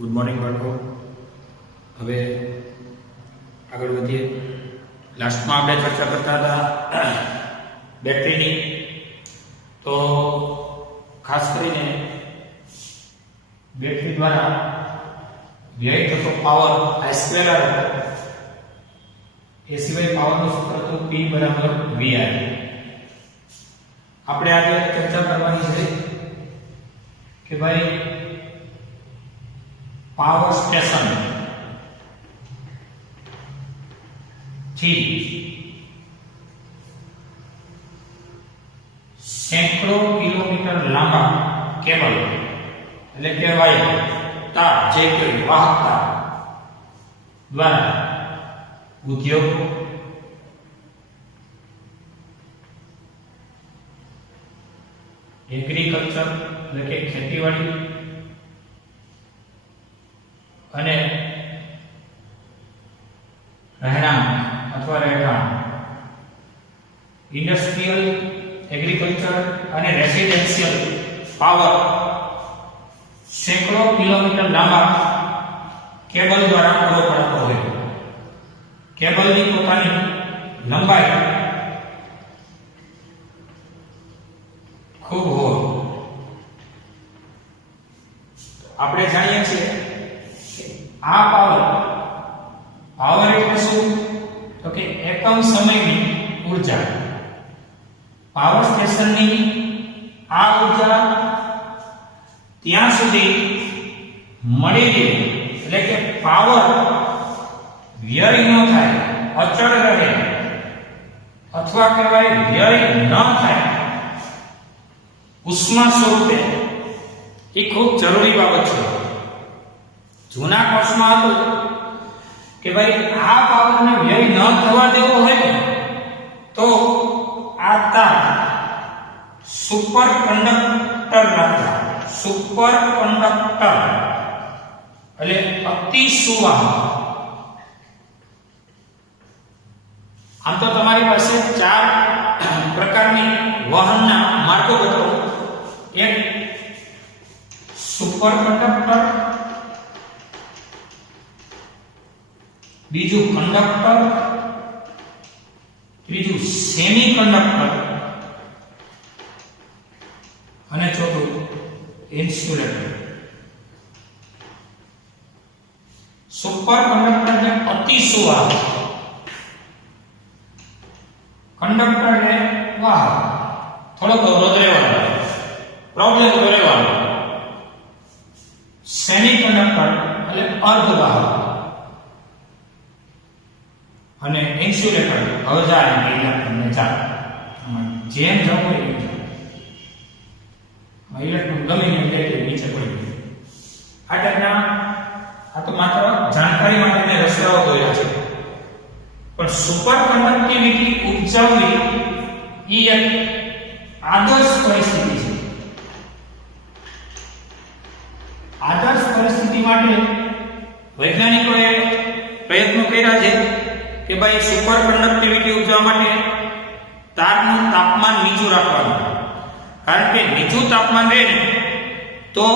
Good morning બાળકો. હવે આગળ વધીએ. લાસ્ટમાં આપણે ચર્ચા કરતા હતા બેટરીની. તો ખાસ કરીને બેટરી દ્વારા વ્યય થતો પાવર I² હતો. એ સિવાય પાવરનું સૂત્ર હતું P = VI. આપણે આજે ચર્ચા કરવાની છે કે ભાઈ પાવર સ્ટેશન થી સેંકડો કિલોમીટર લાંબા કેબલ એટલે કે વાયર તાર જે કે વાહકતા દ્વારા ઉદ્યોગ, એગ્રીકલ્ચર એટલે કે ખેતીવાડી અને રહેણાંક અથવા રહેઠાણ, ઇન્ડસ્ટ્રીયલ, એગ્રીકલ્ચર અને રેસિડેન્શિયલ પાવર સેંકડો કિલોમીટર લાંબા કેબલ દ્વારા પૂરો પાડતો હોય. કેબલની પોતાની લંબાઈ ખૂબ હોય. આપણે જાણીએ છીએ આ પાવર એટલે શું? તો કે એકમ સમયની ઊર્જા. પાવર સ્ટેશનની આ ઊર્જા ત્યાં સુધી મળી રહે એટલે કે પાવર વ્યય ન થાય, અચળ રહે અથવા કહેવાય વ્યય ન થાય ઉષ્મા સ્વરૂપે, એ ખૂબ જરૂરી બાબત છે. જૂના કોર્સમાં હતું કે ભાઈ આ પાવરને વ્યય ન થવા દેવો હોય ને તો આ તાર સુપર કંડક્ટર રાખતા. સુપર કંડક્ટર એટલે અતિ સુવાહક. આમ તો તમારી પાસે 4 પ્રકારની વહનના માર્ગો બતાવો. એક સુપર કંડક્ટર, બીજું કંડક્ટર, ત્રીજું સેમી કંડક્ટર અને ચોથું ઇન્સ્યુલેટર. સુપર કંડક્ટર ને અતિ સુવાહક, કંડક્ટર ને વાહક. થોડોક અવરોધ રહેવાનો, પ્રોબ્લેમ તો રહેવાનો. સેમી કંડક્ટર એટલે અર્ધવાહક અને ઇન્સ્યુલેટર હવે જાય ઇલેક્ટ્રોનને ચાલે. જેમ જવું હોય ઇલેક્ટ્રોન ગમે તે નીચે પડી ગયું. આ ટાઈપના આ તો માત્ર જાણકારી માટે રસ્તાઓ દોર્યા છે. પણ સુપર કંડક્ટિવિટી ઉપજાવવી એ એક આદર્શ પરિસ્થિતિ છે. આદર્શ પરિસ્થિતિ માટે વૈજ્ઞાનિકોએ પ્રયત્નો કર્યા છે કે ભાઈ સુપર કંડક્ટિવિટી ઉપજાવવા માટે તારનું તાપમાન નીચું રાખવાનું. કારણ કે નીચું તાપમાન રહે ને તો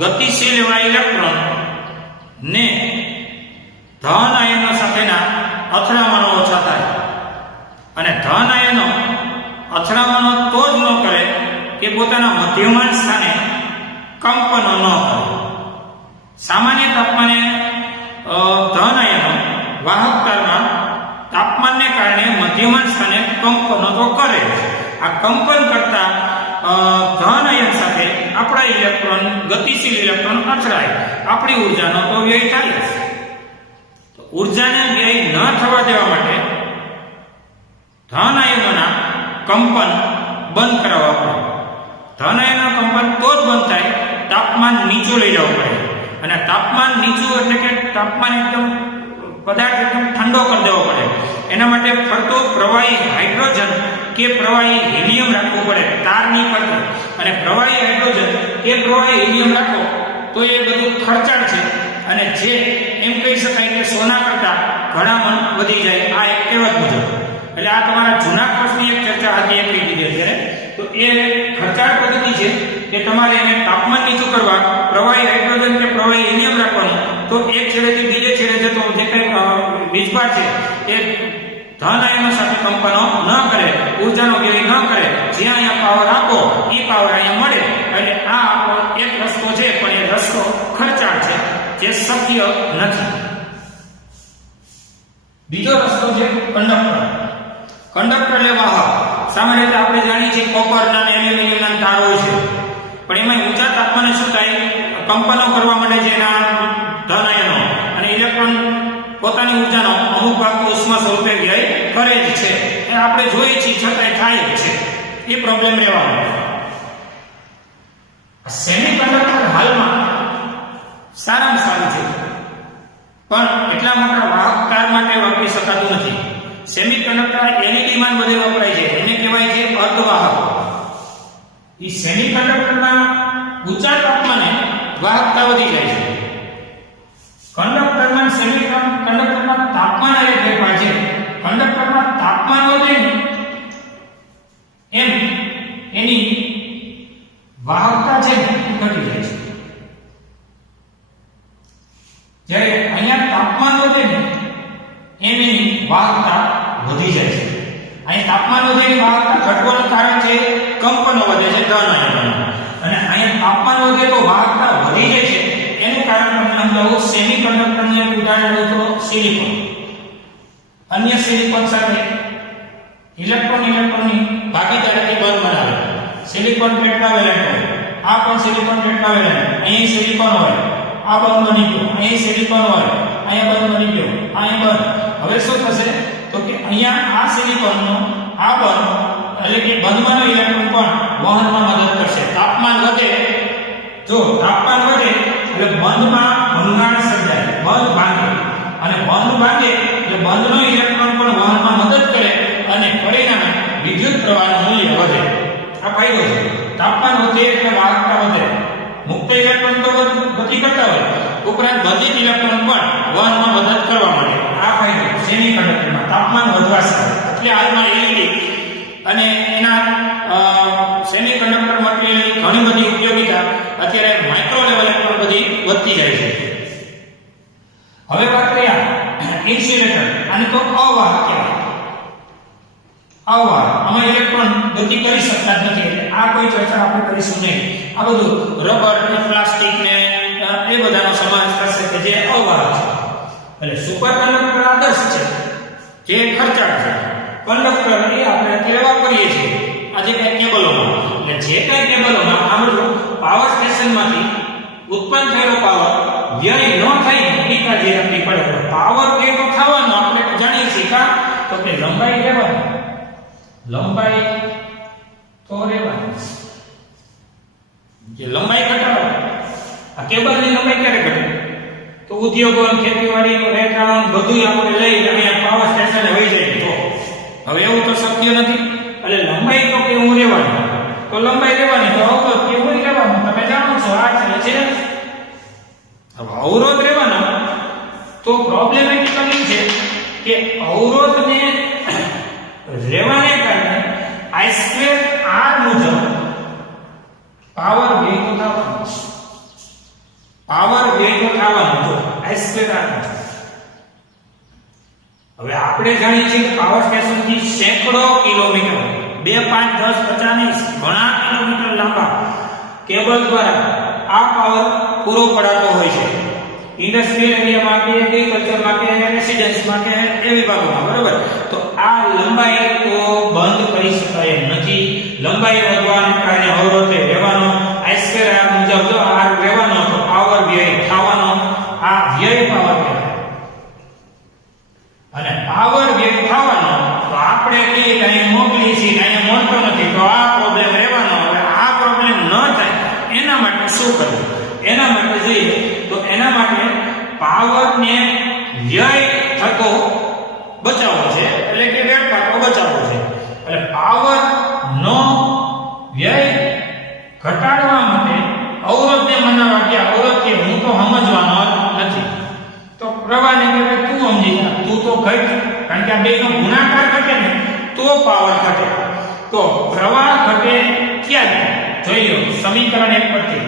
ગતિશીલ એવા ઇલેક્ટ્રોન ને ધન આયનો સાથેના અથડામણો ઓછા થાય. અને ધન આયનો અથડામણો તો જ ન કરે કે પોતાના મધ્યમાન સ્થાને કંપનો ન કરે. સામાન્ય તાપમાને ધન આયનો વાહક તારમાં તાપમાનને કારણે મધ્યમાન સ્થાને કંપનો તો કરે. આ કંપન કરતા ધન આયન સાથે આપણા ઇલેક્ટ્રોન, ગતિશીલ ઇલેક્ટ્રોન અથડાય. આપણી ઉર્જાનો તો વ્યય થાય છે. તો ઉર્જાને વ્યય ન થવા દેવા માટે ધન આયનોના કંપન બંધ કરાવવા પડે. ધન આયનોના કંપન તો જ બંધ થાય તાપમાન નીચું લઈ જવું પડે. અને તાપમાન નીચું એટલે કે તાપમાન એકદમ પદાર્થ એકદમ ઠંડો કરી દેવો પડે. એના માટે ફરતો પ્રવાહી હાઇડ્રોજન કે પ્રવાહી હિલિયમ રાખવું પડે તારની ફરતે. અને પ્રવાહી હાઇડ્રોજન કે પ્રવાહી હિલિયમ રાખો તો એ બધું ખર્ચાળ છે. અને જે એમ કહી શકાય કે સોના કરતા ઘણા મણ વધી જાય. આ એક કહેવત મુજબ. એટલે આ તમારા જૂના કોર્સની એક ચર્ચા હતી, એક કહી દીધી અત્યારે. તો એ ખર્ચાળ પદ્ધતિ છે કે તમારે એને તાપમાન નીચું કરવા પ્રવાહી હાઇડ્રોજન કે પ્રવાહી હિલિયમ રાખવાનું, તો એક છેડેથી બીજે છેડે જતો જે કંઈ વીજભાર છે એ ધન આયનો સાથે કંપનો ન કરે, ઊર્જાનો વ્યય ન કરે. જ્યાં અહીંયા પાવર આપો એ પાવર અહીંયા મળે. એટલે આ આપણો એક રસ્તો છે, પણ એ રસ્તો ખર્ચાળ છે, જે શક્ય નથી. બીજો રસ્તો છે કંડક્ટર. કંડક્ટર એટલે વાહક. સામાન્ય રીતે આપણે જાણીએ છીએ કોપરના અને એલ્યુમિનિયમના તાર હોય છે, પણ એમાં ઊંચા તાપમાને શું થાય, કંપનો કરવા માટે છે એના ધન આયનો, અને ઇલેક્ટ્રોન પોતાની ઊર્જાનો અમુક ભાગ તો ઉષ્મા સ્વરૂપે વ્યય કરે જ છે. એ આપણે જોઈએ છીએ, છતાંય થાય જ છે. એ પ્રોબ્લેમ રહેવાનો. સેમિકન્ડક્ટર હાલમાં સારામાં સારું છે, પણ એટલા મોટા વાહક તાર માટે વાપરી શકાતું નથી. સેમિકન્ડક્ટર એલઈડી માં બધે વપરાય છે, એને કહેવાય છે અર્ધવાહક. એ સેમિકન્ડક્ટરના ઊંચા તાપમાને વાહકતા વધી જાય છે. કંડક્ટરના સેમિકન્ડક્ટરના તાપમાન એ ફેરફાર છે. કંડક્ટરના તાપમાન વધે ને એમ એની વાહકતા છે ઘટી જાય છે. જ્યારે અહીંયા તાપમાન વધે ને એમ એની વાહકતા વધી જાય છે. અહીંયા તાપમાન વધે એની વાહકતા ઘટવાનું કારણ છે કંપનો વધે છે ધન આયનોના, અને અહીંયા તાપમાન વધે તો વાહકતા વધી જાય છે. એનું કારણ તમને સમજાવું. સેમિકન્ડક્ટરનું એક ઉદાહરણ લઉં તો સિલિકોન. અન્ય સિલિકોન સાથે ઇલેક્ટ્રોનની ભાગીદારીથી બંધ બનાવે. સિલિકોન ટેટ્રાવેલેન્ટ હોય, આ પણ સિલિકોન ટેટ્રાવેલેન્ટ. અહીં સિલિકોન હોય, આ બંધ બની ગયો. અહીં સિલિકોન હોય, અહીંયા બંધ બની ગયો, અહીંયા બંધ. હવે શું થશે તો કે અહીંયા આ સિલિકોનનો આ બંધ એટલે કે બંધમાંનો ઇલેક્ટ્રોન પણ વહનમાં મદદ કરશે. તાપમાન વધે, જો તાપમાન વધે એટલે બંધમાં ભંગાણ સર્જાય, બંધ ભાંગે, અને બંધ ભાંગે એટલે બંધનો ઇલેક્ટ્રોન પણ વહનમાં મદદ કરે, અને પરિણામે વિદ્યુત પ્રવાહનું મૂલ્ય વધે. આ ફાયદો છે. તાપમાન વધે એટલે વાહકતા વધે. મુક્ત ઇલેક્ટ્રોન તો ગતિ કરતા હોય, ઉપરાંત બંધિત ઇલેક્ટ્રોન પણ વહનમાં મદદ કરવા માટે. આ ફાયદો સેમિકન્ડક્ટરમાં તાપમાન વધવા સાથે. એટલે હાલમાં એલઈડી અને એના સેમિકન્ડક્ટર મટીરીયલની ઘણી બધી ઉપયોગિતા અત્યારે માઇક્રો લેવલે પણ બધી વધતી જાય છે. હવે વાત કરીએ ઇન્સ્યુલેટર. આને તો અવાહક કહેવાય. અવાહક, આમાં ઇલેક્ટ્રોન ગતિ કરી શકતા જ નથી. એટલે આ કોઈ ચર્ચા આપણે કરીશું નહીં. આ બધું રબર ને પ્લાસ્ટિક ને એ બધાનો સમાવેશ થશે કે જે અવાહક છે. એટલે સુપરકન્ડક્ટર આદર્શ છે, જે ખર્ચાળ છે. કંડક્ટર એ આપણે અત્યારે વાપરીએ છીએ આજે કઈ કેબલોમાં. એટલે જે કઈ કેબલોમાં આ બધું પાવર સ્ટેશનમાંથી ઉત્પન્ન થયેલો પાવર વ્યય ન થાય એ કાળજી રાખવી પડે. પાવર વ્યય તો થવાનો આપણે જાણીએ છીએ. કા તો કે લંબાઈ રહેવાની, લંબાઈ તો રહેવાની, જે લંબાઈ ઘટાડો. આ કેબલની લંબાઈ ક્યારે ઘટે તો ઉદ્યોગો, ખેતીવાડી, રહેઠાણ બધું આપણે લઈ અહીંયા પાવર સ્ટેશને વહી જાય. તો હવે એવું તો શક્ય નથી. એટલે લંબાઈ તો કેવું રહેવાનું, તો લંબાઈ રહેવાની, તો અવરોધ કેવું રહેવાનું તમે જાણો છો. આ છે હવે અવરોધ રહેવાનો. તો પ્રોબ્લેમ એ છે કે અવરોધને રહેવાને કારણે I2R મુજબ પાવર વ્યય તો થવાનો. પાવર વ્યય તો થવાનો તો I2R મુજબ. હવે આપણે જાણીએ છીએ કે પાવર સ્ટેશન થી સેંકડો કિલોમીટર, 2, 5, 10, 50 ઘણા કિલોમીટર લાંબા કેબલ દ્વારા આ પાવર પૂરો પડાતો હોય છે. ઇન્ડસ્ટ્રીયલ એરિયામાં કે એગ્રીકલ્ચરમાં કે રેસિડેન્સમાં કે એ વિભાગોમાં, બરાબર. તો આ લંબાઈ તો બંધ કરી શકાય એમ નથી. લંબાઈ વધવાને કારણે અવરોધ રહેવાનો. I2R મુજબ જો R રહેવાનો તો પાવર વ્યય થવાનો. આ વ્યય પાવર કહેવાય. અને પાવર વ્યય થવાનો તો આપણે કહીએ કે અહીં મોકલી છે, અહીંયા મળતો નથી, તો આ પ્રોબ્લેમ રહેવાનો. હવે આ પ્રોબ્લેમ ન થાય એના માટે શું કરવું? એના માટે જોઈએ તો એના માટે પાવરને વ્યય થતો બચાવવો છે, એટલે કે વેડફાતો બચાવવો છે. એટલે પાવર નો વ્યય ઘટાડવા માટે અવરોધને મનાવવા કે અવરોધ કે હું તો સમજવાનો નથી, તો પ્રવાહને કે તું સમજી જા, તું તો ઘટ, કારણ કે આ બેનો ગુણાકાર ઘટે ને તો પાવર ઘટે. તો પ્રવાહ ઘટે ક્યારે? જોઈ લો સમીકરણ 1 પરથી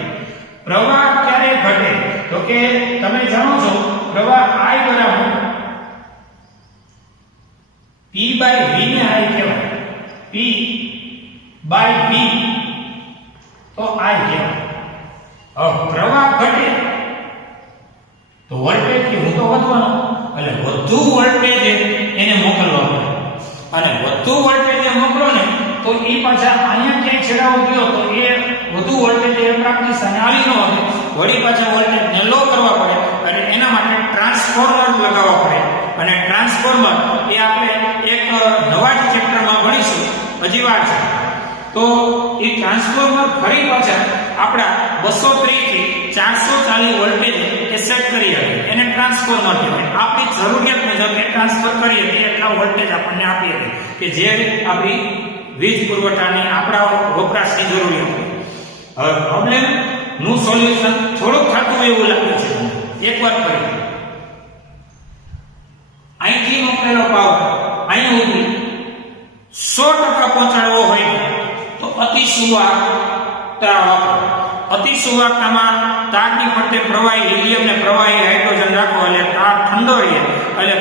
પ્રવાહ ક્યારે ઘટે તો કે તમે જાણો છો પ્રવાહ I બરાબર P by V ને I કહેવાય P by V તો I કહેવાય હવે પ્રવાહ ઘટે તો વોલ્ટેજ કે હું તો વધવાનો એટલે વધુ વોલ્ટેજ એને મોકલવા પડે અને વધુ વોલ્ટેજ મોકલો ને તો એ પાછા અહીંયા ક્યાંય છેડાવો ગયો તો એ વધુ વોલ્ટેજ એરક્રાફ્ટની સામે આવી ન આવે વળી પાછા વોલ્ટેજને લો કરવા પડે અને એના માટે ટ્રાન્સફોર્મર લગાવવા પડે અને ટ્રાન્સફોર્મર એ આપણે એક નવા જ ચેપ્ટરમાં ભણીશું હજી વાર છે તો એ ટ્રાન્સફોર્મર ફરી પાછા આપણા 230 થી 440 વોલ્ટેજ એ સેટ કરી આપે એને ટ્રાન્સફોર્મર કહેવાય આપણી જરૂરિયાત મુજબ એ ટ્રાન્સફર કરીએ તો એટલા વોલ્ટેજ આપણને આપી આપે કે જે આપણી વીજ પુરવઠાની આપણા વપરાશની જરૂરિયાત હોય હવે પ્રોબ્લેમ નું સોલ્યુશન થોડુંક ખાતું એવું લાગે છે એકવાર ફરી અહીંથી મોકલેલો પાવર અહીં સુધી 100% પહોંચાડવો હોય તો અતિસુવાહકતા વાપરો અતિસુવાહકતામાં તારની ફરતે પ્રવાહી હિલિયમ ને પ્રવાહી હાઇડ્રોજન રાખો એટલે તાર ઠંડો રહે એટલે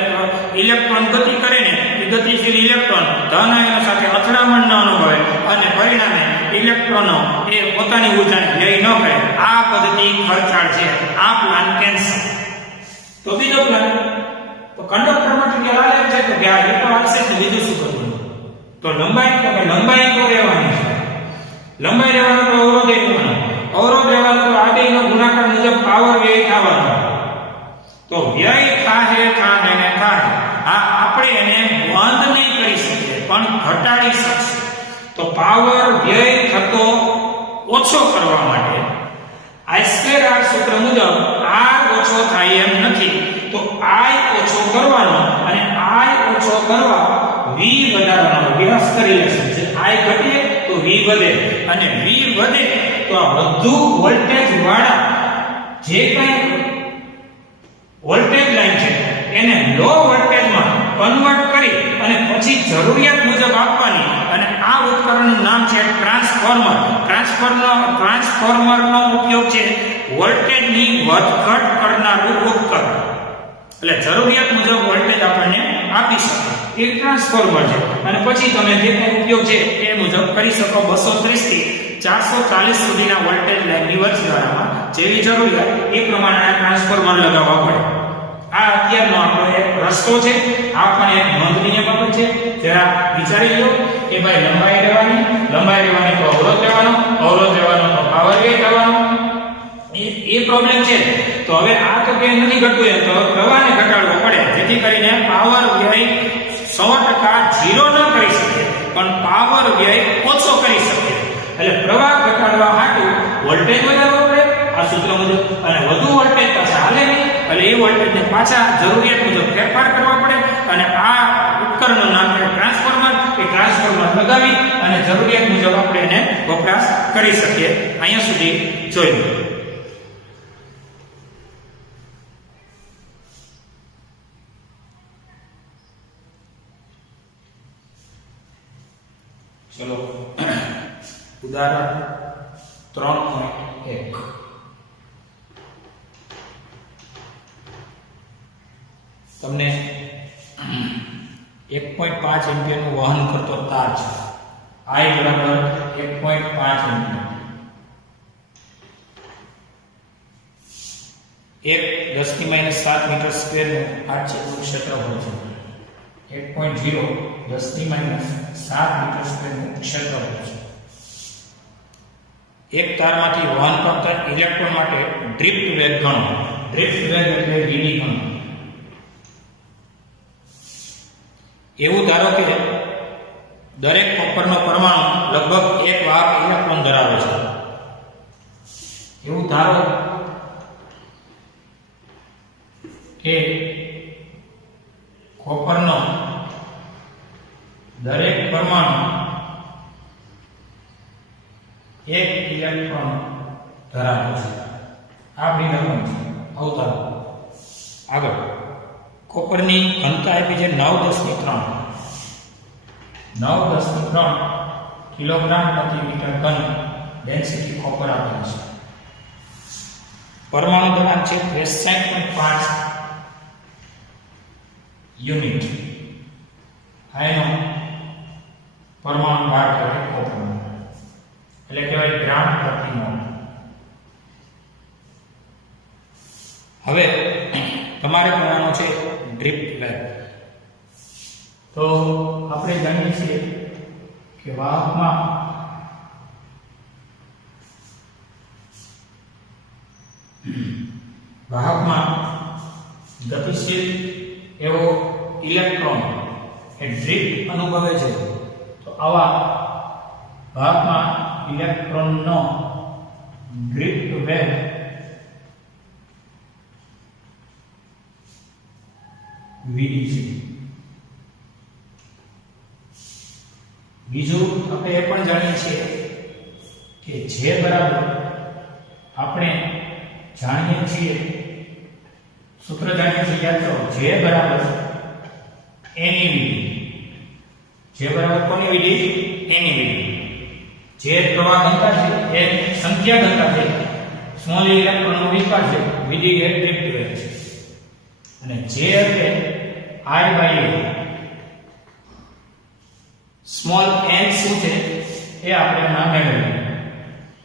ઇલેક્ટ્રોન ગતિ કરે ને એ ગતિશીલ ઇલેક્ટ્રોન ધન આયનો સાથે અથડામણ ન અનુભવે અને પરિણામે ઇલેક્ટ્રોનો એ પોતાની ઊર્જાને વ્યય ન કરે આ પદ્ધતિ ખર્ચાળ છે આ પ્લાન કેન્સલ તો બીજો પ્લાન તો કંડક્ટર મટીરીયલ આલે છે તો કે આ એ તો આવશે ને બીજું શું કરવું તો લંબાઈ તો કે લંબાઈ તો રહેવાની છે લંબાઈ રહેવાનો તો અવરોધ રહેવાનો અવરોધ રહેવાનો તો આડેનો ગુણાકાર મુજબ પાવર વ્યય થવાનો તો વ્યય થાહે ને થાય આ આપણે એને બંધ નહીં કરી શકીએ પણ ઘટાડી શકીએ તો પાવર વ્યય થતો ઓછો કરવા માટે I2R સૂત્ર મુજબ R ઓછો થાય એમ નથી તો I ઓછો કરવાનો અને I ઓછો કરવા V વધારવાનો વ્યસ્ત રિલેશન છે I ઘટે તો V વધે અને V વધે તો આ વધુ વોલ્ટેજ વાળા જે કંઈ વોલ્ટેજ લાઈન છે એને લો વોલ્ટેજમાં કન્વર્ટ કરી અને પછી જરૂરિયાત મુજબ આપવાની અને આ ઉપકરણનું નામ છે ટ્રાન્સફોર્મર ટ્રાન્સફોર્મરનો ઉપયોગ છે વોલ્ટેજની વધઘટ કરનારું ઉપકરણ એટલે જરૂરિયાત મુજબ વોલ્ટેજ આપણને આપી શકે એ ટ્રાન્સફોર્મર છે અને પછી તમે જે કંઈ ઉપયોગ છે એ મુજબ કરી શકો 230 થી 440 સુધીના વોલ્ટેજ લાઇનની વચગાળામાં જેવી જરૂરિયાત એ પ્રમાણે આ ટ્રાન્સફોર્મર લગાવવા પડે આ અત્યારનો આપણો એક રસ્તો છે આ પણ એક નોંધનીય બાબત છે જરા વિચારી લો કે ભાઈ લંબાઈ રહેવાની તો અવરોધ રહેવાનો તો પાવર વ્યય થવાનો એ પ્રોબ્લેમ છે તો હવે આ તો કે નથી ઘટતું તો પ્રવાહને ઘટાડવો પડે જેથી કરીને પાવર વ્યય 100% ઝીરો ન કરી શકે પણ પાવર વ્યય ઓછો કરી શકે એટલે પ્રવાહ ઘટાડવા માટે વોલ્ટેજ વધારવો પડે આ સૂત્ર મુજબ અને વધુ વોલ્ટેજ પાછા હાલે નહીં એટલે એ વોલ્ટેજને પાછા જરૂરિયાત મુજબ ફેરફાર કરવા પડે અને આ ઉપકરણનું નામ છે ટ્રાન્સફોર્મર એ ટ્રાન્સફોર્મર લગાવી અને જરૂરિયાત મુજબ આપણે એને વપરાશ કરી શકીએ અહીંયા સુધી જોઈ લો ચલો ઉદાહરણ 3.1 તમને 1.5 એમ્પિયરનું વહન કરતો તાર છે I બરાબર 1.5 એમ્પિયર એક 10⁻⁷ મીટર સ્ક્વેરનું આડછેદનું ક્ષેત્રફળ છે 1.0 10⁻⁷ મીટર સ્ક્વેરનું ક્ષેત્રફળ છે એક તારમાંથી વહન કરતા ઇલેક્ટ્રોન માટે ડ્રિફ્ટ વેગ ગણો ડ્રિફ્ટ વેગ એટલે dd ગણો એવું ધારો કે દરેક કોપરનો પરમાણુ લગભગ એક વાહક ઇલેક્ટ્રોન ધરાવે છે એવું ધારો કે કોપરનો દરેક પરમાણુ એક ઇલેક્ટ્રોન ધરાવે છે આ બિંદુ છે અવતાર આગળ કોપરની ઘનતા આપી છે 9×10⁻³ કિલોગ્રામ પ્રતિ મીટર ઘન ડેન્સિટી કોપર આપેલ છે. પરમાણુ દળાંક છે 63.5 યુનિટ. આનો પરમાણુ ભાર કહેવાય કોપર, એટલે કહેવાય ગ્રામ પ્રતિ મોલ. હવે તમારે કરવાનો છે ડ્રિફ્ટ વેગ. તો આપણે જાણીએ છીએ કે વાહકમાં ગતિશીલ એવો ઇલેક્ટ્રોન એ ડ્રિફ્ટ અનુભવે છે. તો આવા વાહકમાં ઇલેક્ટ્રોનનો ડ્રિફ્ટ વેગ vd છે. બીજું આપણે એ પણ જાણીએ છીએ કે જે બરાબર આપણે જાણીએ છીએ સૂત્ર જાણીએ છીએ યાદ કરો, જે બરાબર ની vd. જે બરાબર કોની vd? ની vd. જે પ્રવાહ ઘનતા છે એ સંખ્યા ઘનતા છે, સ્મોલ ઇલેક્ટ્રોનનો વિસ્તાર છે, vd એ ડ્રિફ્ટ વેગ છે. અને જે એટલે I/A. સ્મોલ n શું છે એ આપણે નામ મેળવીએ.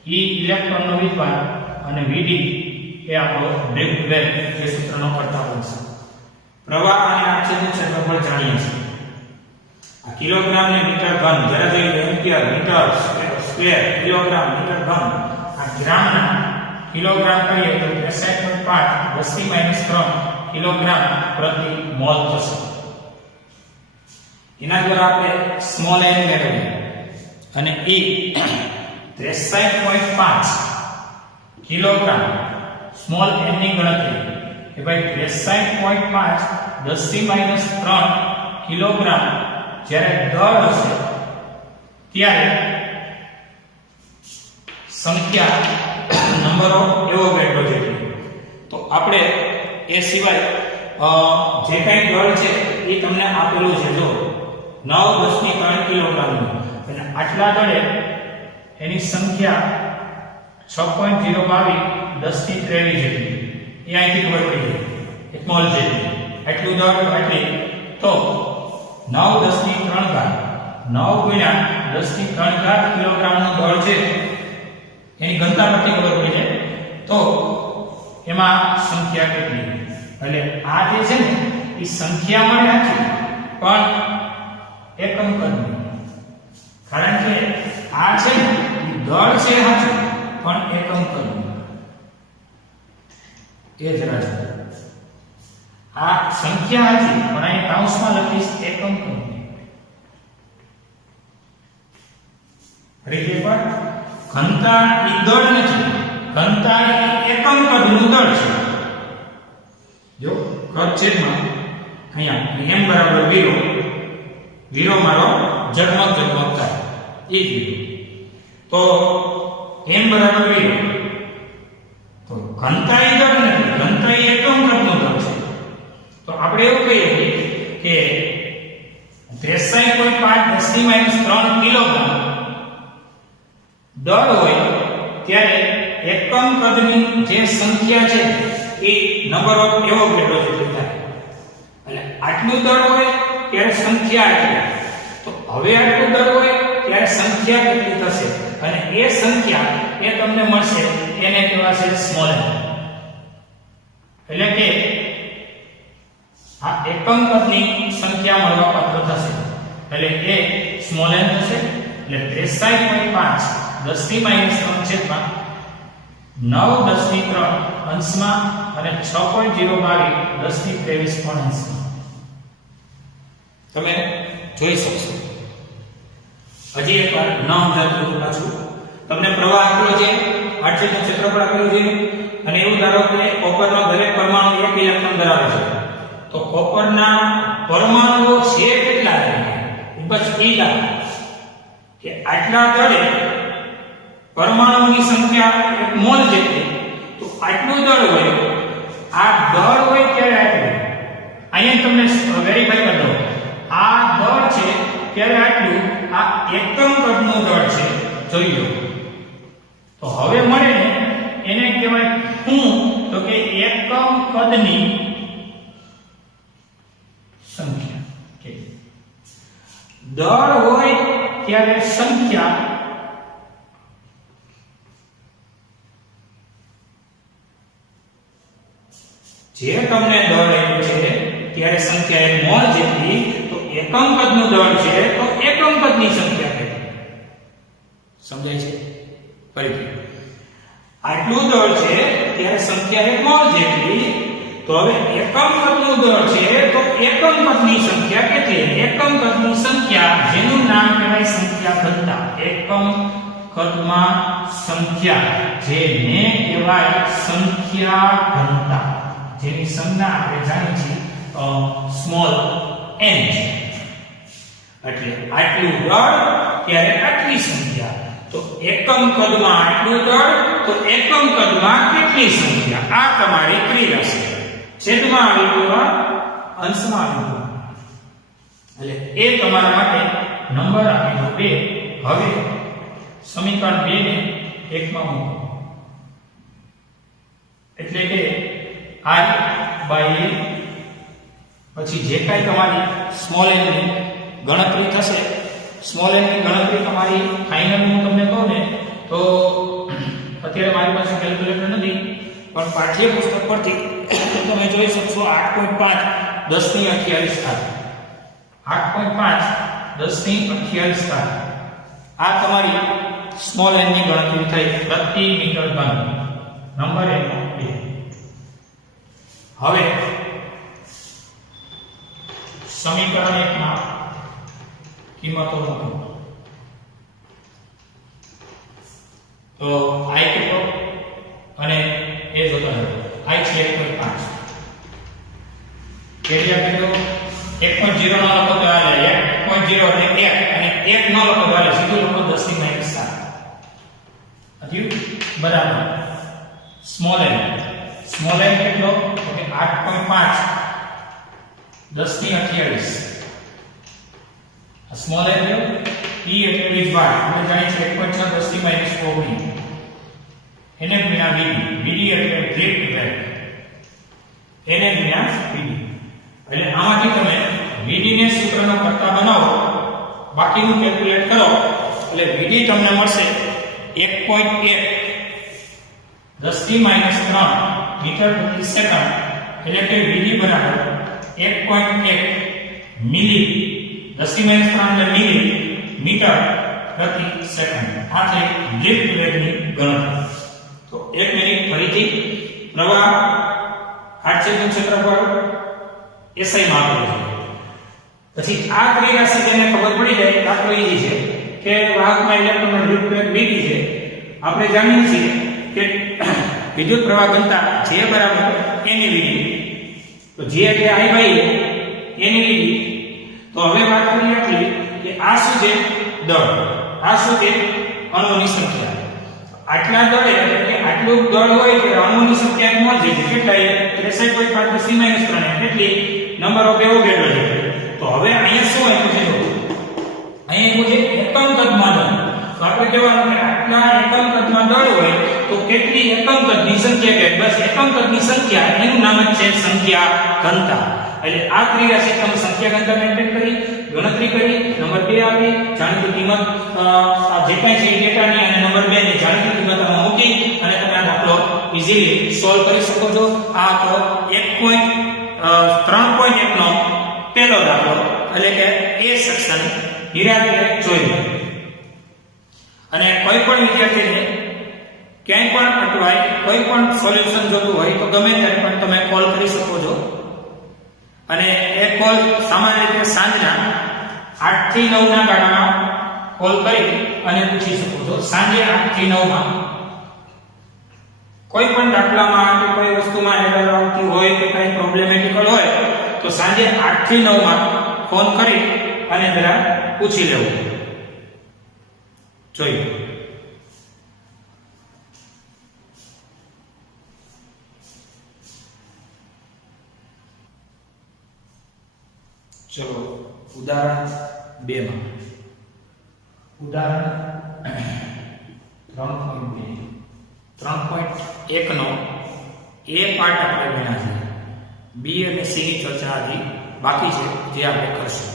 E ઇલેક્ટ્રોનનો વિસ્તાર અને vd એ આપણો ડ્રિફ્ટ વેગ એ સૂત્રનો કરતા બનશે. પ્રવાહ અને આચ્છાદિત ક્ષેત્રફળ જાણીએ છીએ. આ કિલોગ્રામ ને મીટર ઘન, જ્યારે જોઈએ ampere, metre square, kilogram, metre ઘન. આ ગ્રામના કિલોગ્રામ કરીએ તો 63.5 10 - 3 કિલોગ્રામ પ્રતિ મોલ થશે. એના દ્વારા આપણે સ્મોલ n મેળવીએ અને E 63.5 કિલોગ્રામ સ્મોલ n ની ગણતરી કે ભાઈ 63.5 10 - 3 કિલોગ્રામ જ્યારે દળ હશે ત્યારે સંખ્યા નંબરો એવો કેટલો છે. તો આપણે એ સિવાય જે કંઈ દળ છે એ તમને આપેલું છે. જો 9 10 ની 3 કિલોગ્રામનું અને આટલા દળે એની સંખ્યા 6.022 10 ની 23 જેટલી એ અહીંથી ખબર પડી જાય. સ્મોલ જેટલી આટલું દળ આટલી તો 9 10 ની 3 ઘાત 9 ગુણ્યા 10 ની 3 ઘાત કિલોગ્રામનું દળ છે એની ઘનતા પરથી ખબર પડી જાય. તો એમાં સંખ્યા કેટલી? એટલે આ જે છે ને એ સંખ્યા મળે સાચી, પણ એકમ કદની. કારણ કે આ છે ને એ દળ છે સાચું, પણ એકમ કદનું. એ જ રાજ આ સંખ્યા સાચી, પણ અહીં કૌંસમાં લખીશ એકમ કદની. ફરીથી પણ ઘનતા એ દળ નથી, ઘનતા એ એકમ કદનું દળ છે. જો કદ છેદમાં અહીંયા m બરાબર 0, 0 મારો ઝગમગ થાય એ જ 0. તો m બરાબર 0 તો ઘનતા એ દળ નથી, ઘનતા એ એકમ કદનું દળ છે. તો આપણે એવું કહીએ કે 63.5 10 - 3 કિલોગ્રામ દળ હોય ત્યારે એકમ કદની જે સંખ્યા છે એ નંબરો એવો કેટલો છે થાય. એટલે આટલું દળ હોય ત્યારે સંખ્યા આટલી, તો હવે આટલું દળ હોય ત્યારે સંખ્યા કેટલી થશે અને એ સંખ્યા એ તમને મળશે, એને કહેવાશે સ્મોલ n. એટલે કે આ એકમ કદની સંખ્યા મળવા પાત્ર થશે એટલે એ સ્મોલ n થશે. એટલે 63.5 10 ની -3 છેદમાં 9 10 ની 3 અંશમાં અને 6.022 10 ની 23 પણ અંશમાં. તમે જોઈ શકશો. હજી એકવાર ન સમજાતું પાછું તમને પ્રવાહ આપેલો છે, આટલું ક્ષેત્રફળ આપેલું છે અને એવું ધારો કે કોપરનો દરેક પરમાણુ 1 ઇલેક્ટ્રોન ધરાવે છે. તો કોપરના પરમાણુઓ છે કેટલા છે બસ ઈલા કે આટલા દળે પરમાણુની સંખ્યા 1 મોલ જેટલી. તો આટલું દળ હોય, આ દળ હોય ત્યારે આટલું. અહીંયા તમને વેરીફાઈ કરી દઉં, આ દળ છે ત્યારે આટલું, આ એકમ કદનું દળ છે. જોઈ લો તો હવે મળે ને એને કહેવાય શું? તો કે એકમ કદની સંખ્યા. કે દળ હોય ત્યારે સંખ્યા જે તમને દળ આપ્યું છે ત્યારે સંખ્યા એક મોલ જેટલી, તો એકમ કદનું દળ છે તો એકમ કદની સંખ્યા કેટલી? સમજાય છે? ફરીથી આટલું દળ છે ત્યારે સંખ્યા એક મોલ જેટલી, તો હવે એકમ કદનું દળ છે તો એકમ કદની સંખ્યા કેટલી? એકમ કદની સંખ્યા જેનું નામ કહેવાય સંખ્યા ઘનતા. એકમ કદમાં સંખ્યા જેને કહેવાય સંખ્યા ઘનતા, જેની સંજ્ઞા આપણે જાણીએ છીએ સ્મોલ n. એટલે આટલું દળ ત્યારે આટલી સંખ્યા, તો એકમ કદમાં આટલું દળ તો એકમ કદમાં કેટલી સંખ્યા? આ તમારી ક્રિયા છે. છેદમાં આવી ગયું, અંશમાં આવી ગયું, એટલે એ તમારા માટે નંબર આપી દો 2. હવે સમીકરણ 2 ને 1 માં મૂકો, એટલે કે i by a, પછી જે કાંઈ તમારી સ્મોલ n ની ગણતરી થશે, સ્મોલ n ની ગણતરી તમારી ફાઇનલ હું તમને કહું ને તો અત્યારે મારી પાસે કેલ્ક્યુલેટર નથી, પણ પાઠ્યપુસ્તક પરથી તમે જોઈ શકશો 8.5 10 ની 28 થાય. 8.5 10 ની 28 થાય. આ તમારી સ્મોલ n ની ગણતરી થઈ પ્રતિ મીટર ઘન. નંબર 2. હવે સમીકરણ 1 માં કિંમતો મૂકો, તો i કેટલો અને એ જોતા રહો. i છે 1.5, એરિયા કેટલો 1.0 નો લખો તો આવે 1.0 એટલે 1 અને 1 નો લખો તો આવે સીધું લખો 10 ની -7 અધ્યુ બરાબર. સ્મોલ n કેટલો તો કે 8.5 10 ની 28. સ્મોલ n એટલે e એટલે 20 વાર આપણે જાણીએ છીએ 1.6 10 ની -19 એને ગુણ્યા vd એટલે ગ્રીપ રેટ એને ગુણ્યા vd. એટલે આમાંથી તમે vd ને સૂત્રનો કરતા બનાવો, બાકીનું કેલ્ક્યુલેટ કરો એટલે vd તમને મળશે 1.1 10 ની -3 મીટર પ્રતિ સેકન્ડ, એટલે કે vd બરાબર 1.1 મિલી 10 ની -3 એટલે મિલી મીટર પ્રતિ સેકન્ડ. આ થઈ લિફ્ટ વેગની ગણતરી. તો 1 મિનિટ ફરીથી પ્રવાહ આડછેદનું ક્ષેત્રફળ SI માં આપેલું છે. પછી આ ક્રિયા છે જેને ખબર પડી જાય દાખલો ઈઝી છે કે વાહકમાં ઇલેક્ટ્રોનનો લિફ્ટ વેગ vd છે. આપણે જાણીએ છીએ કે વિદ્યુત પ્રવાહ ઘનતા J બરાબર NVD, તો J એટલે I by NVD. તો હવે વાત કરીએ એટલે કે આ શું છે? દળ. આ શું છે? અણુઓની સંખ્યા. આટલા દળ એટલે કે આટલું દળ હોય કે અણુઓની સંખ્યા મોલ છે કેટલા? 63.5 10 ની -3 કેટલી? નંબર ઓફ એવોગાડ્રો છે. તો હવે અહીંયા શું આપ્યું છે? અહીંયા આપ્યું છે એકમ કદમાં દળ. તો આપણે કહેવાનું કે આટલા એકમ કદમાં દળ હોય તો કેટલી એકમ કદની સંખ્યા કે બસ એકમ કદની સંખ્યા, એનું નામ જ છે સંખ્યા ઘનતા. એટલે આ ક્રિયા છે તમે સંખ્યા ઘનતા મેન્ટેન કરી ગણતરી કરી, નંબર 2 આપી જાણીતી કિંમત આ જે કાંઈ છે ડેટાની, અને નંબર 2 ની જાણીતી કિંમતમાં મૂકી અને તમે આ દાખલો ઈઝીલી સોલ્વ કરી શકો છો. આ તો 3.1 નો પહેલો દાખલો, એટલે કે એ સેક્શન નિરાંતે જોઈ. અને કોઈ પણ વિદ્યાર્થીને ક્યાંય પણ અટવાય, કોઈ પણ સોલ્યુશન જોતું હોય તો ગમે ત્યારે પણ તમે કોલ કરી શકો છો. અને એ કોલ સામાન્ય રીતે સાંજના 8 થી 9 ના ગાળામાં કોલ કરી અને પૂછી શકો છો. સાંજે 8 થી 9 માં કોઈ પણ દાખલામાં કે કોઈ વસ્તુમાં એરર આવતી હોય કે કંઈ પ્રોબ્લેમેટિકલ હોય તો સાંજે 8 થી 9 માં ફોન કરી અને જરા પૂછી લેવું. જોઈએ ચલો ઉદાહરણ 2 માં. ઉદાહરણ 3.1 નો એ પાર્ટ આપણે ભણ્યા છે. બી અને સી ની ચર્ચા હજી બાકી છે, જે આપણે કરશું.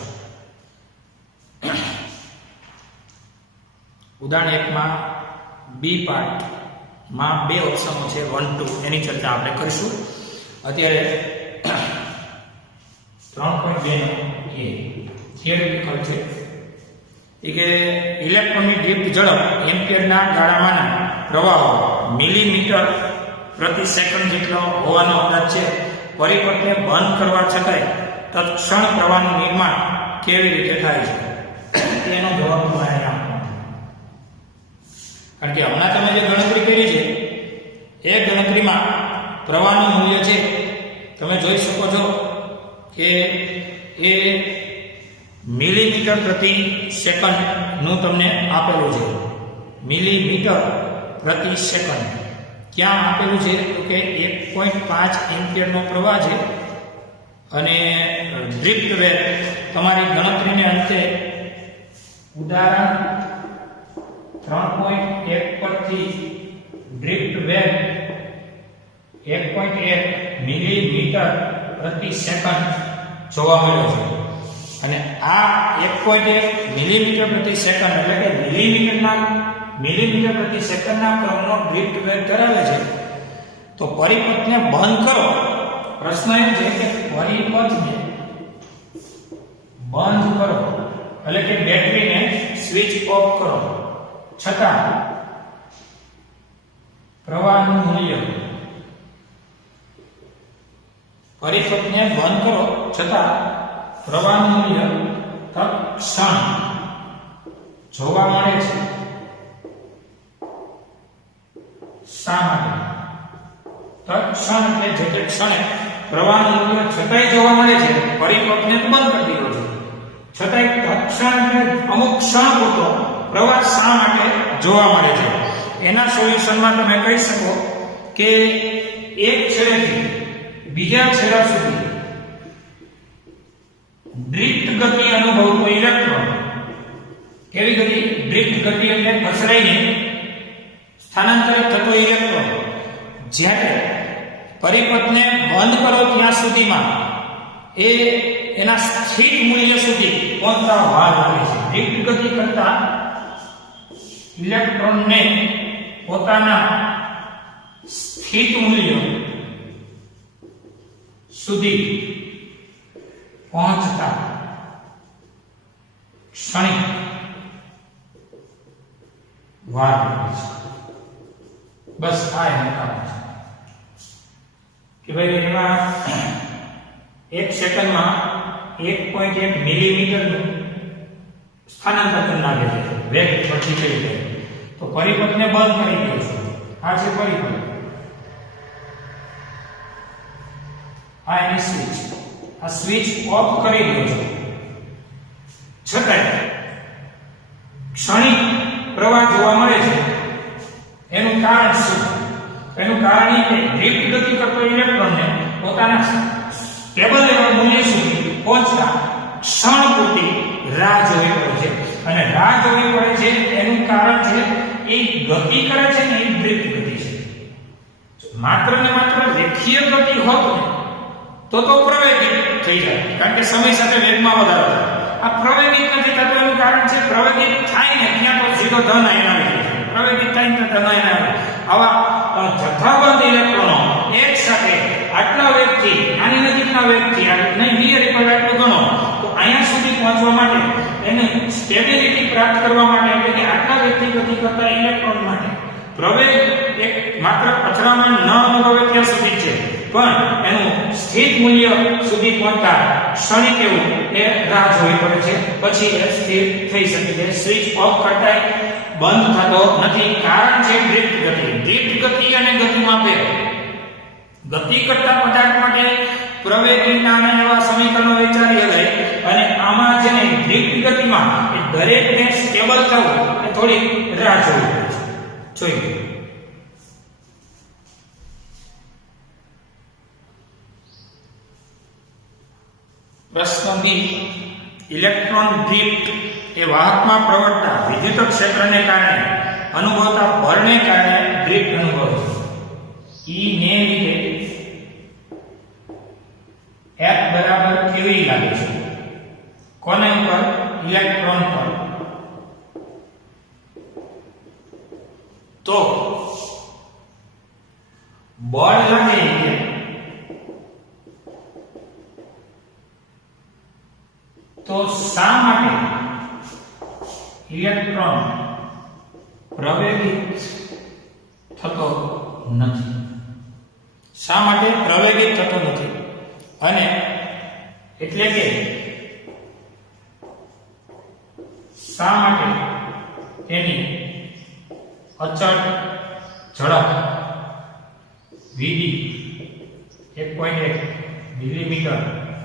ઉદાહરણ 1 માં બી પાર્ટ માં બે ઓપ્શનો છે 1 2, એની ચર્ચા આપણે કરીશું. અત્યારે 3.2 નો એ થિયરિટિકલ છે. કે ઇલેક્ટ્રોનની દીપ્ત ઝડપ એમ્પિયરના ગાળામાંના પ્રવાહો મિલીમીટર પ્રતિ સેકન્ડ જેટલો હોવાનો અંદાજ છે. પરિપથને બંધ કરવા છતાંય તત્ક્ષણ પ્રવાહનું નિર્માણ કેવી રીતે થાય છે, તેનો જવાબ તમારે આપવાનો. કારણ કે હમણાં તમે જે ગણતરી કરી છે એ ગણતરીમાં પ્રવાહનું મૂલ્ય છે, તમે જોઈ શકો છો કે એ મિલીમીટર પ્રતિ સેકન્ડ નું તમને આપેલું છે. મિલીમીટર પ્રતિ સેકન્ડ ક્યાં આપેલું છે તો કે 1.5 એમ્પિયરનો પ્રવાહ છે. અને ડ્રિફ્ટ વેગ તમારી ગણતરીને અંતે ઉદાહરણ 3.1 પરથી ડ્રિફ્ટ વેગ 1.1 મિલીમીટર પ્રતિ સેકન્ડ જોવા મળ્યો છે. અને આ 1.1 મિલીમીટર પ્રતિ સેકન્ડ એટલે કે મિલીમીટર પ્રતિ સેકન્ડના ક્રમનો ડ્રિફ્ટ વેગ ધરાવે છે. તો પરિપથને બંધ કરો. પ્રશ્ન એ છે કે પરિપથને બંધ કરો એટલે કે બેટરીને સ્વિચ ઓફ કરો, છતાં પ્રવાહનું મૂલ્ય પરિપથને બંધ કરો છતાં પ્રવાહનું મૂલ્ય તત્ક્ષણ જોવા મળે છે. શા માટે? તત્ક્ષણ એટલે જે તે ક્ષણે પ્રવાહનું મૂલ્ય છતાંય જોવા મળે છે. પરિપથને તો બંધ કરી દીધો છે, છતાંય તત્ક્ષણ એટલે અમુક ક્ષણ પૂરતો પ્રવાહ શા માટે જોવા મળે છે? એના સોલ્યુશનમાં તમે કહી શકો કે એક છેડેથી બીજા છેડા સુધી ડ્રિફ્ટ ગતિ અનુભવતો ઇલેક્ટ્રોન. કેવી ગતિ? ડ્રિફ્ટ ગતિ એટલે ઘસરાઈને સ્થાનાંતરિત થતો ઇલેક્ટ્રોન જ્યારે પરિપથને બંધ કરો ત્યાં સુધીમાં એ એના સ્થિત મૂલ્ય સુધી પહોંચતા વાર લાગે છે. ડ્રિફ્ટ ગતિ કરતા ઇલેક્ટ્રોનને પોતાના સ્થિત મૂલ્ય સુધી પહોંચતા ક્ષણિક વાર લાગે છે. બસ આ એનું કારણ છે કે ભાઈ એમાં એક સેકન્ડમાં 1.1 મિલીમીટરનું સ્થાનાંતર લાગે છે વેગ પછી થઈ જાય. તો પરિપથને બંધ કરી દો છો. આ છે પરિપથ, આ એની સ્વિચ. આ સ્વિચ ઓફ કરી દો છો, છતાંય ક્ષણિક પ્રવાહ જોવા મળે છે. એનું કારણ શું? એનું કારણ એ કે ડ્રિફ્ટ ગતિ કરતો ઇલેક્ટ્રોનને પોતાના સ્ટેબલ લેવલ મૂલ્ય સુધી પહોંચતા ક્ષણ પૂરતી રાહ જોવી પડે છે. અને રાહ જોવી પડે છે એનું કારણ છે એ ગતિ કરે છે ને એ ડ્રિફ્ટ ગતિ છે. માત્ર ને માત્ર રેખીય ગતિ હોત ને તો પ્રવેગિત થઈ જાય, કારણ કે સમય સાથે વેગમાં વધારો થાય. આ પ્રવેગિત નથી થતું એનું કારણ છે પ્રવેગિત થાય ને ત્યાં તો સીધો ધન આયન આવી જાય. પ્રવેગિત થાય ને ધન આયન આવે. આવા જથ્થાબંધ ઇલેક્ટ્રોનો એક સાથે આટલા વેગથી આની નજીકના વેગથી નહીં નિયર ઇક્વલ આટલું ગણો તો અહીંયા સુધી પહોંચવા માટે એને સ્ટેબિલિટી પ્રાપ્ત કરવા માટે એટલે કે આટલા વેગથી ગતિ કરતા ઇલેક્ટ્રોન માટે પ્રવેગ એક માત્ર અથડામણ ન અનુભવે ત્યાં સુધી છે, પણ એનું સ્થિત મૂલ્ય સુધી પહોંચતા ક્ષણિક એવું એ રાહ જોવી પડે છે. પછી એ સ્થિર થઈ શકે છે. સ્વિચ ઓફ કરતા બંધ થતો નથી. કારણ છે ડ્રિફ્ટ ગતિ. ડ્રિફ્ટ ગતિ અને ગતિમાં ફેર. ગતિ કરતા પદાર્થ માટે પ્રવેગિકના અને એવા સમીકરણો વિચારી શકાય. અને આમાં છે ને ડ્રિફ્ટ ગતિમાં એ દરેકને સ્ટેબલ થવું એ થોડી રાહ જોવી પડે છે. જોઈએ પ્રશ્ન બી. ઇલેક્ટ્રોન ડ્રિફ્ટ એ વાહકમાં પ્રવર્તતા વિદ્યુત ક્ષેત્રને કારણે અનુભવતા બળને કારણે ડ્રિફ્ટ અનુભવે છે. E ને લીધે F બરાબર કેવી લાગે છે કોના ઉપર ઇલેક્ટ્રોન પર તો બળ લાગે છે તો શા માટે ઇલેક્ટ્રોન પ્રવેગિત થતો નથી શા માટે પ્રવેગિત થતો નથી અને એટલે કે શા માટે તેની અચળ ઝડપ vd 1.1 મિલીમીટર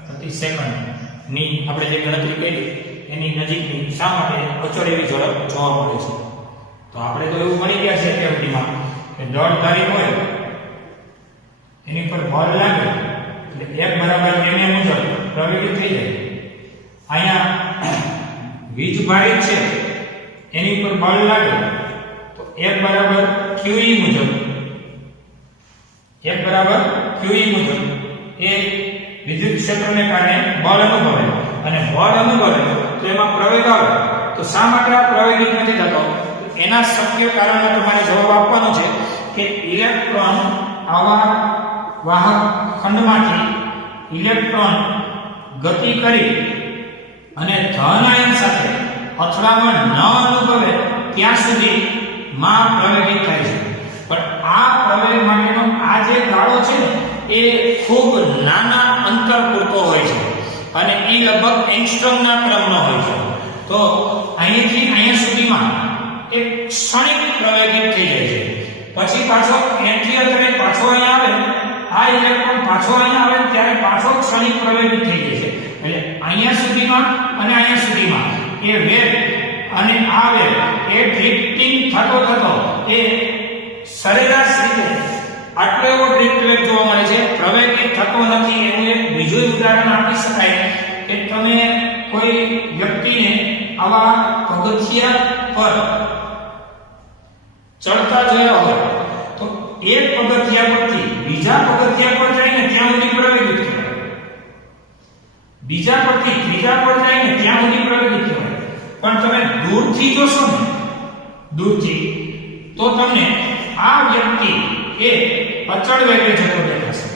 પ્રતિ સેકન્ડ ની આપણે જે ગણતરી કરી એની નજીકની શા માટે અચળ એવી ઝડપ જોવા મળે છે તો આપણે તો એવું ભણી ગયા છે કેવડીમાં કે દળ ધારી હોય એની પર બળ લાગે એટલે 1 બરાબર ma મુજબ પ્રવેગિત થઈ જાય અહીંયા વીજ ભારિત છે એની ઉપર બળ લાગે તો 1 બરાબર qe મુજબ 1 બરાબર qe મુજબ એ વિદ્યુત ક્ષેત્રને કારણે બળ અનુભવે અને બળ અનુભવે તો એમાં પ્રવેગ આવે તો શા માટે આ પ્રવેગિત નથી થતો એના શક્ય કારણનો તમારે જવાબ આપવાનો છે કે ઇલેક્ટ્રોન આવા વાહક ખંડમાંથી ઇલેક્ટ્રોન ગતિ કરી અને ધન આયન સાથે અથડામણ ન અનુભવે ત્યાં સુધી માં પ્રવેગિત થાય છે પણ આ પ્રવેગ માટેનો આ જે ગાળો છે ને એ ખૂબ નાના અંતર પૂરતો હોય છે અને એ લગભગ એંગસ્ટ્રોમના ક્રમનો હોય છે તો અહીંથી અહીંયા સુધીમાં એક ક્ષણિક પ્રવેગિત થઈ જાય છે પછી પાછો અહીંથી અત્યારે પાછો અહીંયા આવે આ ઇલેક્ટ્રોન પાછો અહીંયા આવે ત્યારે પાછો ક્ષણિક પ્રવેગિત થઈ જાય છે એટલે અહીંયા સુધીમાં અને અહીંયા સુધીમાં એ વેગ અને આ વેગ એ ડ્રિફ્ટિંગ થતો એ સરેરાશ રીતે આટલો એવો ડ્રિફ્ટ વેગ જોવા મળે છે પ્રવેગિત થતો નથી એવું એક બીજું ઉદાહરણ આપી શકાય કે તમે કોઈ વ્યક્તિને આવા પગથિયા પર ચડતા જોયા હોય તો એક પગથિયા પરથી બીજા પગથિયા પર જઈને ત્યાં સુધી પ્રવેગિત કહેવાય બીજા પરથી ત્રીજા પર જઈને ત્યાં સુધી પ્રવેગિત કહેવાય પણ તમે દૂરથી જોશો ને દૂરથી તો તમને આ વ્યક્તિ એ અચળ વેગે જતો દેખાશે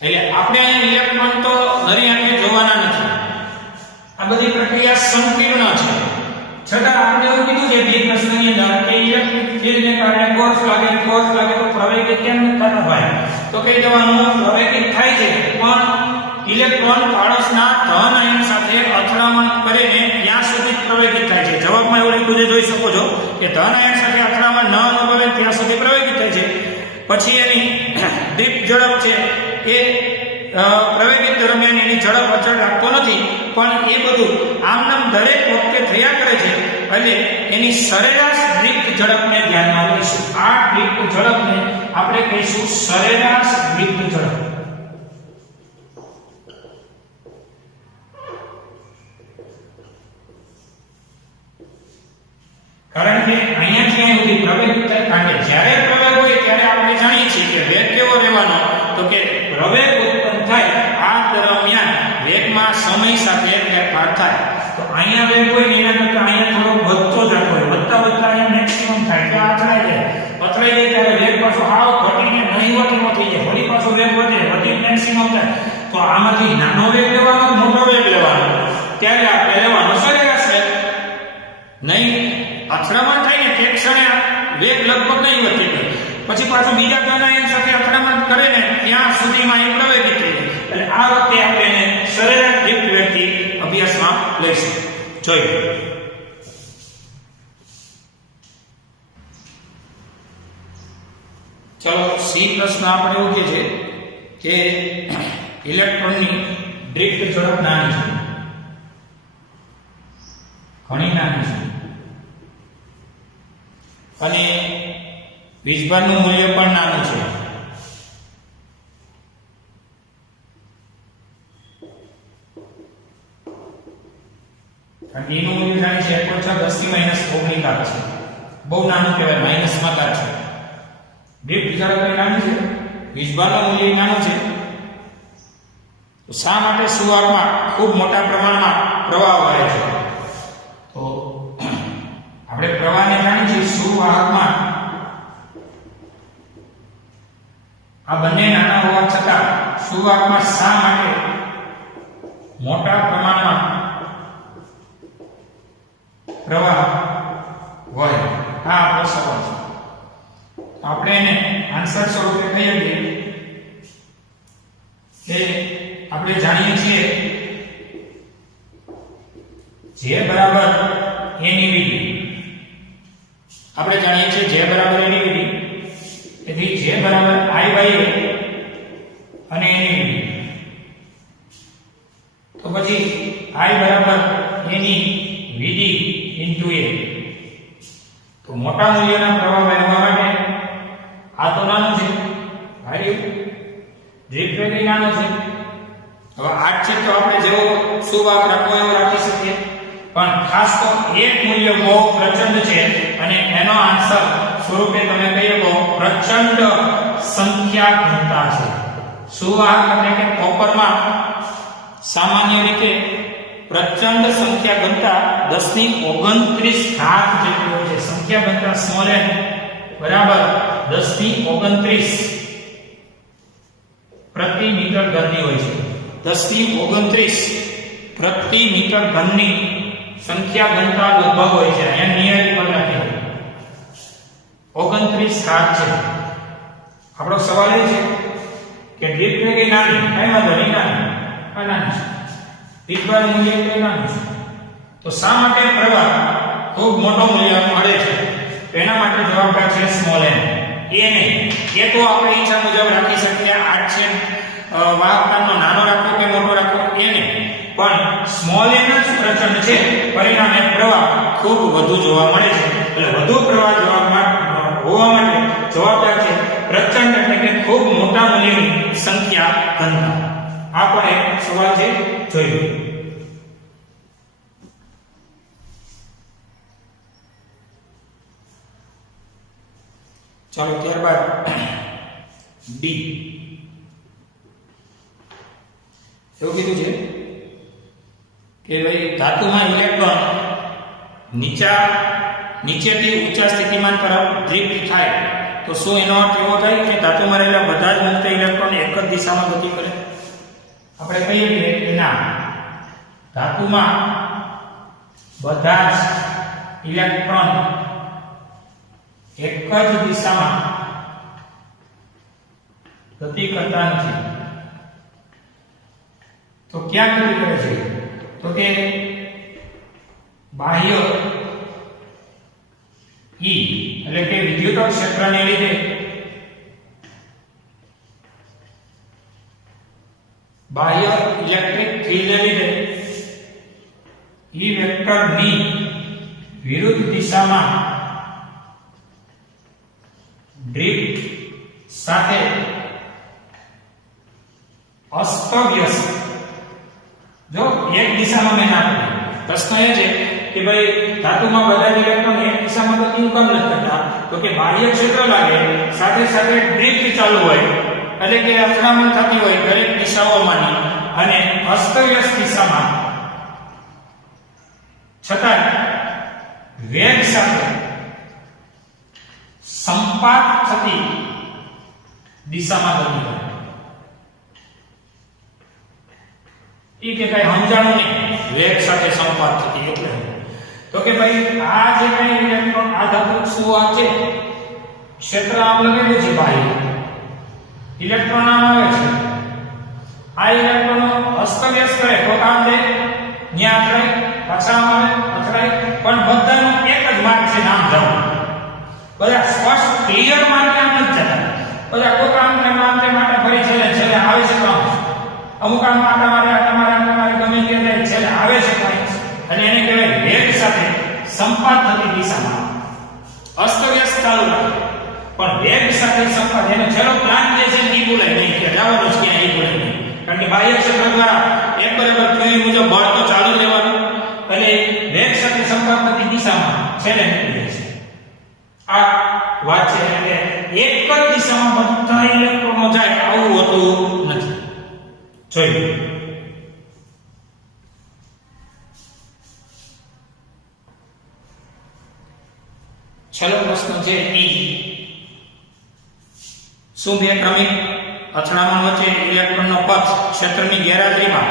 એટલે આપણે અહીંયા ઇલેક્ટ્રોન તો નરી આંખે જોવાના નથી આ બધી પ્રક્રિયા સંકીર્ણ છે છતાં આપણે એવું કીધું છે બે પ્રશ્નની અંદર કે ઇલેક્ટ્રિક ફીલ્ડને કારણે ફોર્સ લાગે તો પ્રવેગિત કેમ થતા ભાઈ તો કહી દેવાનું પ્રવેગિત થાય છે પણ ઇલેક્ટ્રોન પાડોશના ધન આયન સાથે અથડામણ કરીને ત્યાં સુધી પ્રવેગિત થાય છે જવાબમાં એવું લખ્યું છે જોઈ શકો છો કે ધન આયન સાથે અથડામણ ન અનુભવે ત્યાં સુધી પ્રવેગિત થાય છે પછી એની ડ્રિફ્ટ ઝડપ છે એ પ્રવેગિત દરમિયાન એની ઝડપ અચળ રાખતો નથી પણ એ બધું આમનામ દરેક વખતે થયા કરે છે એટલે એની સરેરાશ ડ્રિફ્ટ ઝડપને ધ્યાનમાં લઈશું આ ડ્રિફ્ટ ઝડપને આપણે કહીશું સરેરાશ ડ્રિફ્ટ ઝડપ કારણ કે અહીંયાથી અહીં સુધી પ્રવેગ થાય કારણ કે જ્યારે પ્રવેગ હોય ત્યારે આપણે જાણીએ છીએ કે વેગ કેવો રહેવાનો તો કે પ્રવેગ ઉત્પન્ન થાય આ દરમિયાન વેગમાં સમય સાથે ફેરફાર થાય તો અહીંયા વેગ હોય એના કરતા અહીંયા થોડો વધતો જતો હોય વધતા અહીંયા મેક્સિમમ થાય કે અથડાઈ જાય ત્યારે વેગ પાછો હાવ ઘટીને નહીવત એવો થઈ જાય વળી પાછો વેગ વધી મેક્સિમમ થાય તો આમાંથી નાનો વેગ લેવાનો મોટો વેગ લેવાનો ત્યારે આપણે લેવાનો સરેરાશ વેગ નહીં અથડામણ થાય ને તે ક્ષણે વેગ લગભગ નહીં વધતી ગઈ પછી પાછું બીજા ધન આયન સાથે અથડામણ કરે ને ત્યાં સુધીમાં એ પ્રવેગિત થઈ જાય એટલે આ વખતે આપણે એને સરેરાશ ડ્રિફ્ટ વેગથી અભ્યાસમાં લઈશું જોઈએ ચલો સી પ્રશ્ન આપણે એવું કહે છે કે ઇલેક્ટ્રોનની ડ્રિફ્ટ ઝડપ નાની છે ઘણી નાની છે અને વીજભારનું મૂલ્ય પણ નાનું છે એનું મૂલ્ય જાણે છે 1/10 - 19 નાનું કહેવાય, માઇનસમાં તાર છે. ડ્રિફ્ટ ઝડપ નાની છે, વીજભારનું મૂલ્ય નાનું છે. તો શા માટે સુવાહકમાં ખૂબ મોટા પ્રમાણમાં પ્રવાહ વહે છે? તો આપણે પ્રવાહને જાણીએ છીએ. સુવાહકમાં આ બંને નાના હોવા છતાં સુવાહકમાં શા માટે મોટા પ્રમાણમાં પ્રવાહ વહે? આ આપણો સવાલ છે. આપણે એને આન્સર સ્વરૂપે કહીએ કે આપણે જાણીએ છીએ J બરાબર a ની વિધિ. આપણે જાણીએ છીએ J બરાબર a ની વિધિ. તેથી J બરાબર I by a અને a ની વિધિ. તો પછી I બરાબર a ની વિધિ into a. તો મોટા મૂલ્યના પ્રવાહ વહેવા માટે આ તો નાનું છે, ડ્રિફ્ટ વેગ નાનો છે. હવે આ છે તો આપણે જેવો સુવાહક રાખવો એવો રાખી શકીએ, પણ ખાસ તો એક મૂલ્ય બહુ પ્રચંડ છે અને એનો આન્સર સ્વરૂપે તમે કહીએ તો પ્રચંડ સંખ્યા ઘનતા છે. સુવાહક એટલે કે કોપરમાં સામાન્ય રીતે પ્રચંડ સંખ્યા ઘનતા 10⁻29 ઘાત જેટલી હોય છે. સંખ્યા ઘનતા સ્મોલ n બરાબર 10⁻29 પ્રતિ મીટર ઘનની હોય છે. 10⁻29 પ્રતિ મીટર ઘનની સંખ્યા ઘનતા લગભગ હોય છે. અહીંયા નિયરી પર રાખી 29 ઘાત છે. આપણો સવાલ એ છે કે ડ્રિફ્ટ વેગ નાની, કઈ વાંધો નહીં, નાની છે. વીજભારનું મૂલ્ય નાનું છે. તો શા માટે પ્રવાહ ખૂબ મોટો મૂલ્ય મળે છે? એના માટે જવાબદાર છે સ્મોલ n. એ નહીં, એ તો આપણે ઈચ્છા મુજબ રાખી શકીએ. 8 છે વાહકતાનો નાનો રાખો કે મોટો રાખો એ નહીં, પણ સ્મોલ n જ પ્રચંડ છે. પરિણામે પ્રવાહ ખૂબ વધુ જોવા મળે છે. એટલે વધુ પ્રવાહ હોવા માટે જવાબદાર છે પ્રચંડ એટલે કે ખૂબ મોટા મૂલ્યની સંખ્યા ઘનતા. આ પણ એક સવાલ છે, જોઈ લો. ચાલો ત્યારબાદ ડી. એવું કીધું છે કે ભાઈ ધાતુમાં ઇલેક્ટ્રોન નીચેથી ઊંચા સ્થિતિમાન તરફ ડ્રિફ્ટ થાય તો શું એનો અર્થ એવો થાય કે ધાતુમાં રહેલા બધા જ મુક્ત ઇલેક્ટ્રોન એક જ દિશામાં ગતિ કરે? આપણે કહીએ કે ના, ધાતુમાં બધા જ ઇલેક્ટ્રોન એક જ દિશામાં ગતિ કરતા નથી. તો ક્યાં ગતિ કરે છે? તો કે બાહ્ય E એટલે કે વિદ્યુત ક્ષેત્રને લીધે બાહ્ય ઇલેક્ટ્રિક ફિલ્ડને લીધે E વેક્ટરની વિરુદ્ધ દિશામાં ડ્રિફ્ટ સાથે અસ્તવ્યસ્ત. જો એક દિશામાં મેં ના કર્યું. પ્રશ્ન એ છે કે ભાઈ ધાતુમાં બધા જ ઇલેક્ટ્રોન એક દિશામાં ગતિ કેમ નથી કરતા? તો કે બાહ્ય ક્ષેત્ર લાગે, સાથે સાથે ડ્રિફ્ટ ચાલુ હોય, એટલે કે અથડામણ થતી હોય દરેક દિશાઓમાંની, અને અસ્તવ્યસ્ત દિશામાં છતાં વેગ સાથે સંપાત થતી દિશામાં ગતિ કરે. એ કે કઈ સમજાણું નહીં, વેગ સાથે સંપાત થતી એટલે તો કે ભાઈ આ જે કઈ ઇલેક્ટ્રોન આ ધાતુ શું આ છે, ક્ષેત્ર આમ લગાવ્યું છે, બાહ્ય ઇલેક્ટ્રોન આમ આવે છે. આ ઇલેક્ટ્રોનો અસ્તવ્યસ્ત કરે તો કામ દે, ન્યા અથડાય, પાછા આમ આવે, અથડાય, પણ બધાનો એક જ માર્ગ છે, નામ જવાનું. બધા સ્પષ્ટ ક્લિયર માર્ગ આમ જ જતા. બધા કોઈ કામ માટે ફરી છેલ્લે આવે છે કામ. અમુક આમ આટા મારે ગમે તે થાય, છેલ્લે આવે છે કાંઈ, અને એને કહેવાય વેગ સાથે સંપાત થતી દિશામાં અસ્તવ્યસ્ત ચાલુ રાખે. પણ વેગ સાથે સંપાત, એનો છેલ્લો પ્લાન જે છે એ બોલાય નહીં, કે જવાનું જ ક્યાં એ બોલાય નહીં. કારણ કે બાહ્ય ક્ષેત્ર દ્વારા એક બરાબર થિયરી મુજબ બળ તો ચાલુ રહેવાનું, એટલે વેગ સાથે સંપાત થતી દિશામાં છેલ્લે નીકળી જાય છે. આ વાત છે એટલે એક જ દિશામાં બધા ઇલેક્ટ્રોનો જાય આવું હોતું નથી. જોઈએ છેલ્લો પ્રશ્ન છે ઈ શું બે ક્રમિક અથડામણ વચ્ચે ઇલેક્ટ્રોનનો પક્ષ ક્ષેત્રની ગેરહાજરીમાં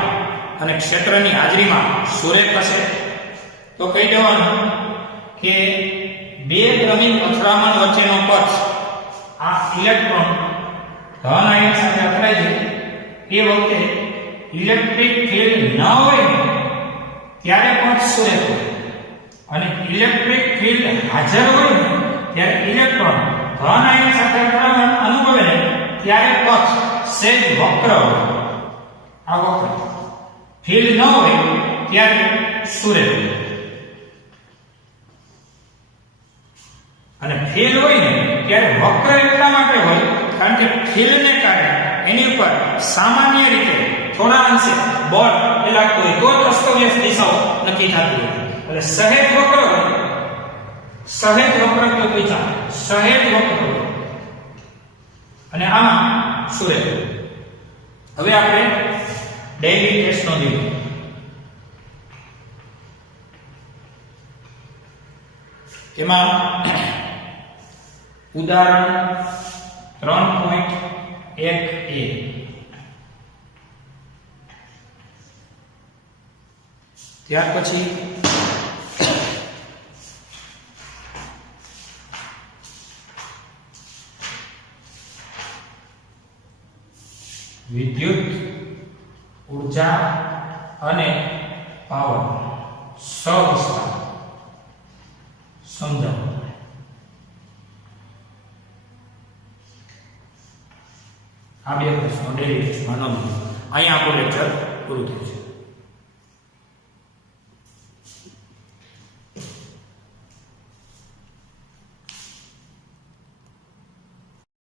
અને ક્ષેત્રની હાજરીમાં સુરેખ હશે? તો કહી દેવાનું કે બે ક્રમિક અથડામણ વચ્ચેનો પક્ષ આ ઇલેક્ટ્રોન ધન આયન સાથે અથડાય છે એ વખતે ઇલેક્ટ્રિક ફિલ્ડ ન હોય ને ત્યારે પક્ષ સુરેખ હોય અને ઇલેક્ટ્રિક ફિલ્ડ હાજર હોય ને ત્યારે ઇલેક્ટ્રોન ધન આયન સાથે અથડામણ અનુભવે ને ત્યારે પક્ષ સહેજ વક્ર હોય. આ વક્ર ફિલ્ડ ન હોય ત્યારે સુરેખ હોય અને ફિલ્ડ હોય ને ત્યારે વક્ર એટલા માટે હોય કારણ કે ફિલ્ડને કારણે એની ઉપર સામાન્ય રીતે થોડા અંશે બળ લાગતું હોય તો અસ્તવ્યસ્ત દિશાઓ નક્કી થતી હોય એટલે સહેજ વક્ર હોય સહેજ વક્ર તો વિચાર સહેજ વક્ર હોય અને આમાં સુરેખ. હવે આપણે ડેઇલી ટેસ્ટનો જોઈએ. એમાં ઉદાહરણ 3.1a ત્યાર પછી વિદ્યુત ઊર્જા અને પાવર સવિસ્તાર સમજાવો. આ બે પ્રશ્નો ડેલી માનો અહીંયા આપણું લેક્ચર પૂરું થયું છે.